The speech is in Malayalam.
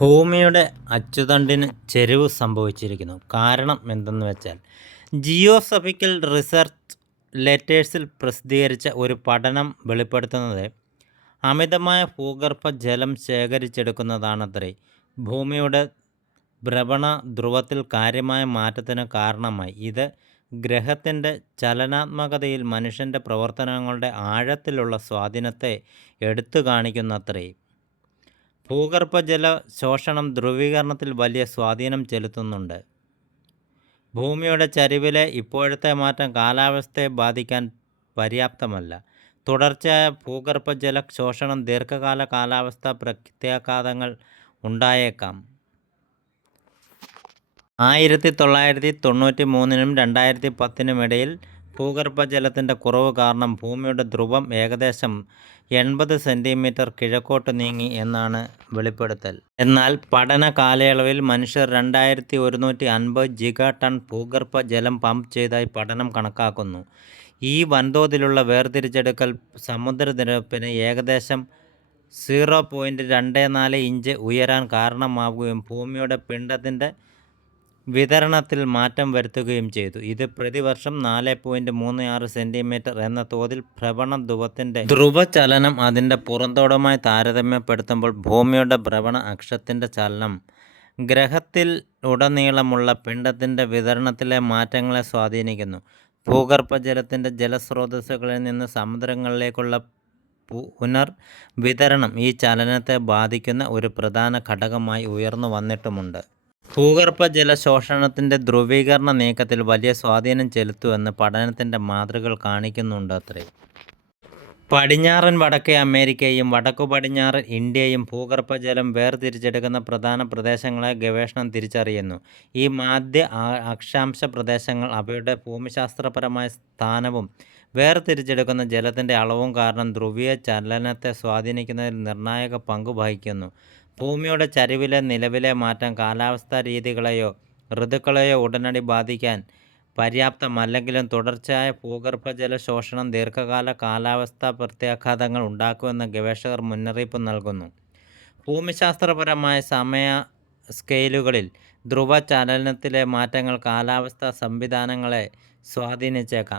ഭൂമിയുടെ അച്ചുതണ്ടിന് ചെരിവ് സംഭവിച്ചിരിക്കുന്നു. കാരണം എന്തെന്ന് വെച്ചാൽ ജിയോസഫിക്കൽ റിസർച്ച് ലെറ്റേഴ്സിൽ പ്രസിദ്ധീകരിച്ച ഒരു പഠനം വെളിപ്പെടുത്തുന്നത് അമിതമായ ഭൂഗർഭ ജലം ശേഖരിച്ചെടുക്കുന്നതാണത്രേ. ഭൂമിയുടെ ഭ്രമണ ധ്രുവത്തിൽ കാര്യമായ മാറ്റത്തിന് കാരണമായി. ഇത് ഗ്രഹത്തിന്റെ ചലനാത്മകതയിൽ മനുഷ്യന്റെ പ്രവർത്തനങ്ങളുടെ ആഴത്തിലുള്ള സ്വാധീനത്തെ എടുത്തു കാണിക്കുന്നത്രേ. ഭൂഗർഭജല ശോഷണം ധ്രുവീകരണത്തിൽ വലിയ സ്വാധീനം ചെലുത്തുന്നുണ്ട്. ഭൂമിയുടെ ചരിവിലെ ഇപ്പോഴത്തെ മാറ്റം കാലാവസ്ഥയെ ബാധിക്കാൻ പര്യാപ്തമല്ല. തുടർച്ചയായ ഭൂഗർഭജല ശോഷണം ദീർഘകാല കാലാവസ്ഥാ പ്രത്യാഘാതങ്ങൾ ഉണ്ടായേക്കാം. ആയിരത്തി തൊള്ളായിരത്തി തൊണ്ണൂറ്റി മൂന്നിനും രണ്ടായിരത്തി പത്തിനും ഇടയിൽ ഭൂഗർഭജലത്തിന്റെ കുറവ് കാരണം ഭൂമിയുടെ ധ്രുവം ഏകദേശം എൺപത് സെന്റിമീറ്റർ കിഴക്കോട്ട് നീങ്ങി എന്നാണ് വെളിപ്പെടുത്തൽ. എന്നാൽ പഠന കാലയളവിൽ മനുഷ്യർ രണ്ടായിരത്തി ഒരുന്നൂറ്റി അൻപത് ജിഗ ടൺ ഭൂഗർഭ ജലം പമ്പ് ചെയ്തായി പഠനം കണക്കാക്കുന്നു. ഈ വൻതോതിലുള്ള വേർതിരിച്ചെടുക്കൽ സമുദ്രനിരപ്പിന് ഏകദേശം സീറോ പോയിന്റ് രണ്ട് നാല് ഇഞ്ച് ഉയരാൻ കാരണമാവുകയും ഭൂമിയുടെ പിണ്ഡത്തിന്റെ വിതരണത്തിൽ മാറ്റം വരുത്തുകയും ചെയ്തു. ഇത് പ്രതിവർഷം നാല് പോയിന്റ് മൂന്ന് ആറ് സെന്റിമീറ്റർ എന്ന തോതിൽ ഭ്രമണ ധ്രുവത്തിന്റെ ധ്രുവചലനം അതിന്റെ പുറന്തോടുമായി താരതമ്യപ്പെടുത്തുമ്പോൾ ഭൂമിയുടെ ഭ്രവണ അക്ഷത്തിന്റെ ചലനം ഗ്രഹത്തിൽ ഉടനീളമുള്ള പിണ്ഡത്തിന്റെ വിതരണത്തിലെ മാറ്റങ്ങളെ സ്വാധീനിക്കുന്നു. ഭൂഗർഭജലത്തിന്റെ ജലസ്രോതസ്സുകളിൽ നിന്ന് സമുദ്രങ്ങളിലേക്കുള്ള പുനർ വിതരണം ഈ ചലനത്തെ ബാധിക്കുന്ന ഒരു പ്രധാന ഘടകമായി ഉയർന്നു വന്നിട്ടുമുണ്ട്. ഭൂഗർഭജല ജലശോഷണത്തിന്റെ ധ്രുവീകരണ നീക്കത്തിൽ വലിയ സ്വാധീനം ചെലുത്തുമെന്ന് പഠനത്തിന്റെ മാതൃകൾ കാണിക്കുന്നുണ്ട് അത്രേ. പടിഞ്ഞാറൻ വടക്കേ അമേരിക്കയും വടക്കു പടിഞ്ഞാറൻ ഇന്ത്യയും ഭൂഗർഭജലം വേർതിരിച്ചെടുക്കുന്ന പ്രധാന പ്രദേശങ്ങളെ ഗവേഷണം തിരിച്ചറിയുന്നു. ഈ മാധ്യ അക്ഷാംശ പ്രദേശങ്ങൾ അവയുടെ ഭൂമിശാസ്ത്രപരമായ സ്ഥാനവും വേർതിരിച്ചെടുക്കുന്ന ജലത്തിന്റെ അളവും കാരണം ധ്രുവീയ ചലനത്തെ സ്വാധീനിക്കുന്നതിൽ നിർണായക പങ്ക് വഹിക്കുന്നു. ഭൂമിയുടെ ചരിവിലെ നിലവിലെ മാറ്റം കാലാവസ്ഥാ രീതികളെയോ ഋതുക്കളെയോ ഉടനടി ബാധിക്കാൻ പര്യാപ്തമല്ലെങ്കിലും തുടർച്ചയായ ഭൂഗർഭജല ശോഷണം ദീർഘകാല കാലാവസ്ഥാ പ്രത്യാഘാതങ്ങൾ ഉണ്ടാക്കുമെന്ന് ഗവേഷകർ മുന്നറിയിപ്പ് നൽകുന്നു. ഭൂമിശാസ്ത്രപരമായ സമയ സ്കെയിലുകളിൽ ധ്രുവ ചലനത്തിലെ മാറ്റങ്ങൾ കാലാവസ്ഥാ സംവിധാനങ്ങളെ സ്വാധീനിച്ചേക്കാം.